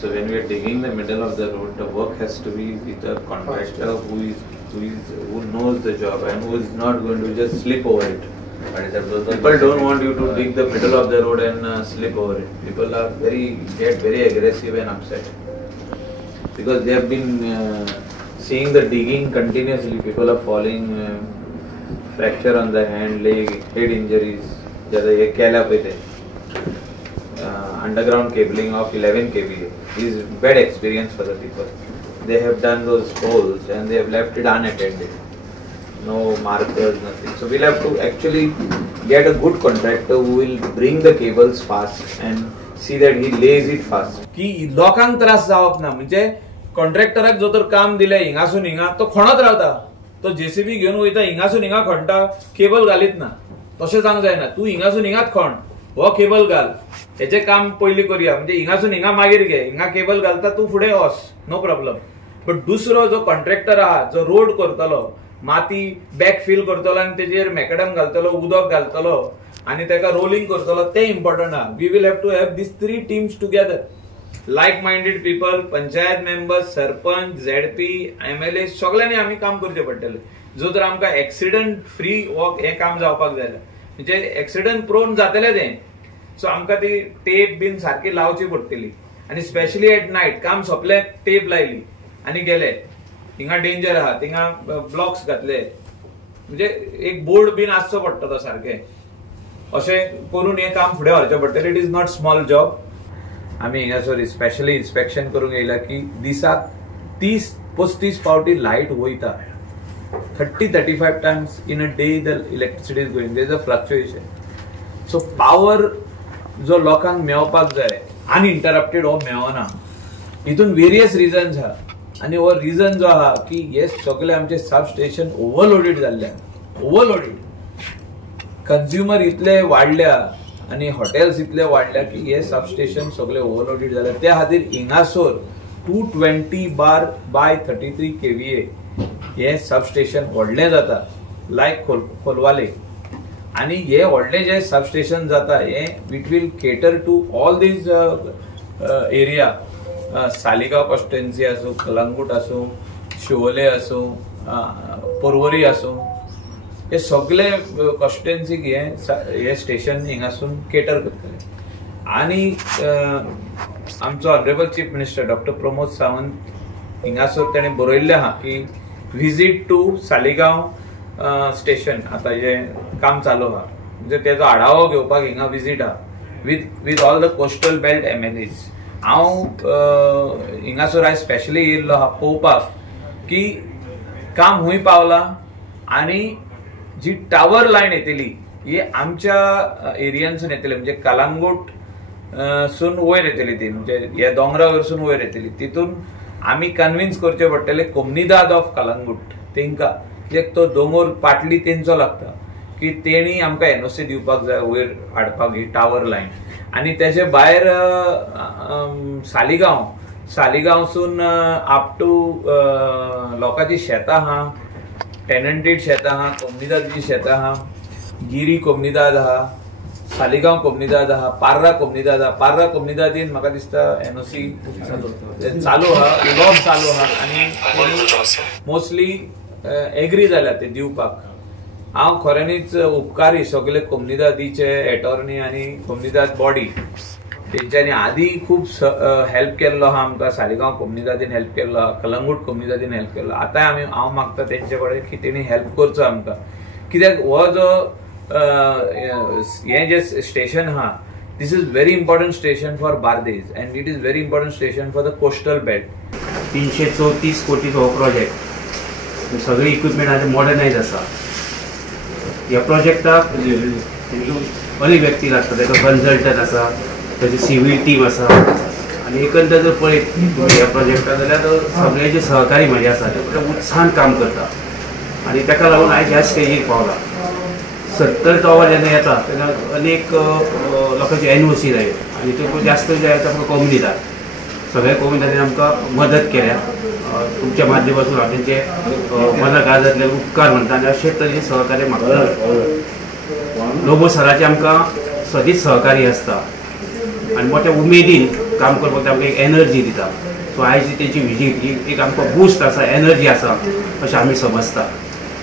So when we are digging the middle of the road, the work has to be with a contractor who knows the job and who is not going to just slip over it. People don't want you to dig the middle of the road and slip over it. People are get very aggressive and upset because they have been seeing the digging continuously. People are falling, fracture on the hand, leg, head injuries. Jada ye kela pe underground cabling of 11 kVA is bad experience for the people. They have done those holes and they have left it unattended. No markers, nothing. So we'll have to actually get a good contractor who will bring the cables fast and see that he lays it fast. की लोकांक त्रास जावप ना म्हणजे कॉन्ट्रॅक्टराक जो तर काम दिले हिंगासून हिंगा तो खणत रावता तो जेसीबी घेऊन वयता हिंगासून हिंगा खणटा केबल घालीत ना तशें जावंक जायना तू हिंगासून हिंगात खण हो केबल घाल हेचे काम पयलीं करूया म्हणजे हिंगासून हिंगा मागीर घे हिंगा केबल घालता तू फुडें वच नो प्रॉब्लेम बट दुसरो जो कॉन्ट्रॅक्टर आहा जो रोड करतलो माती बॅक फिल करतलो आनी तेजेर मॅकडम घालतलो उदक घालतलो आनी तेका रोलिंग करतलो ते इम्पॉर्टंट आहा we will have to have these 3 teams together like minded people panchayat members sarpanch ZP MLA सगळ्यांनी आमी काम करचे पडटले जो तर आमकां एक्सिडंट फ्री वॉक हे काम जावपाक जाय म्हणजे एक्सिडंट प्रोन जातले ते सो आमकां ती टेप बीन सारकी लावची पडटली आनी स्पेशली एट नायट काम सोंपले टेप लायली आनी गेले थिंगा डेंजर आहा थिंगा ब्लॉक्स घातले म्हणजे एक बोर्ड बीन आसचो पडटलो सारखे अशें करून हे काम फुडें व्हरचें पडटलें it is not small job आमी हिंगासर स्पेशली इन्स्पेक्शन करूंक येयला की दिसाक 30-35 फावटी लायट वयता 30-35 times in a day the electricity is going there is a fluctuation so power जो लोकांक मेळपाक जाय अनइंटरप्टेड हो मेळना हितून वेरियस रिजन्स आहा आनी हो रिजन जो आहा की हे सगळे आमचे सब स्टेशन ओवरलोडेड जाल्ल्यान ओवरलोडेड कंज्युमर इतले वाडल्या आनी हॉटेल्स इतले वाडल्या की हे सब स्टेशन सगळे ओवरलोडेड जाल्या त्या खातीर हिंगासर 220/33 kVA हे सब स्टेशन व्हडले जाता लायक कोलवाले आनी हे व्हडले जे सब स्टेशन जाता हे it will cater to all these area Saligao constituency आसूं कलंगूट आसूं शिवोले आसूं पर्वरी आसूं हे सगळे कॉन्स्टिट्युएन्सीक हे स्टेशन हिंगासून केटर करतले आनी आमचो honourable chief minister doctor Pramod Sawant हिंगासर तेणें बरयल्लें आहा की विजीट टू सालिगांव स्टेशन आता जे काम चालू आहा म्हणजे तेजो आढावो घेवपाक हिंगा विजीट आहा with all the coastal belt MLAs हांव हिंगासर आयज स्पेशली येयल्लो आहा पळोवपाक की काम खूंय पावलां आनी जी टावर लायन येतली ही आमच्या एरियांसून येतली म्हणजे कलंगूट सून वयर येतली ती म्हणजे ह्या दोंगरा वयरसून वयर येतली तितून आमी कन्विन्स करचे पडटले कोमनीदाद ऑफ कलंगूट तेंका एक तो दोंगर पाटली तेंचो लागता की तेणी आमकां एनओसी दिवपाक जाय वयर हाडपाक ही टावर लायन आनी तेजे भायर सालिगांवसून अप टू लोकांची शेतां आहा टेनंटेड शेतां आहा कोमनीदादची शेतां आहा गिरी कोमनीदाद आहा सालिगांव कोमनीदाद आहा पार्रा कोमनीदादीन म्हाका दिसता एनओसी चालू आहा उलोवप चालू आहा आनी मोस्टली एग्री जाल्या ते दिवपाक हांव खऱ्यांनीच उपकारी सगळे कोमनीदादीचे एटॉर्नी आनी कोमनीदाद बॉडी तेंच्यांनी आदी खूब हेल्प केल्लो आहा आमकां सालिगांव कोमनीदादीन हेल्प केल्लो आहा कलंगूट कोमनीदादीन हेल्प केल्लो आतां हांव मागता तेंचे कडेन की तेणी हेल्प करचो आमकां कित्याक हो जो हे जे स्टेशन आहा this is very important station for Bardez and it is very important station for the coastal belt 334 कोटीचो हो प्रोजेक्ट सगळे इक्विपमेंट मॉडर्नायज आसा ह्या प्रोजेक्टाक अनेक व्यक्ती लागता ताका कन्सल्टंट आसा त्याची सिव्हिल टीम आसा आनी एकंदर जर पळयत ह्या प्रोजेक्टाक जाल्यार सगळे जे सहकारी म्हजे आसा ते उत्साहान काम करता आनी ताका लागून आयज ह्या स्टेजीर पावला 70 टॉवर जेन्ना येता तेन्ना अनेक लोकांची एनओसी जाय आनी त्यो जास्त जे येता कोमनीदाद सगळ्या कोमनीदादीन आमकां मदत केल्या तुमच्या माध्यमातून हांव तेंचे मदत उपकार म्हणटा आनी अशें तरेचे सहकार्य म्हाका लोबो सराचे आमकां सदींच सहकार्य आसता आनी मोठ्या उमेदीन काम करपाक आमकां एक एनर्जी दिता. सो आयज तेंची विजीट ही एक आमकां बूस्ट आसा, एनर्जी आसा अशें आमी समजता.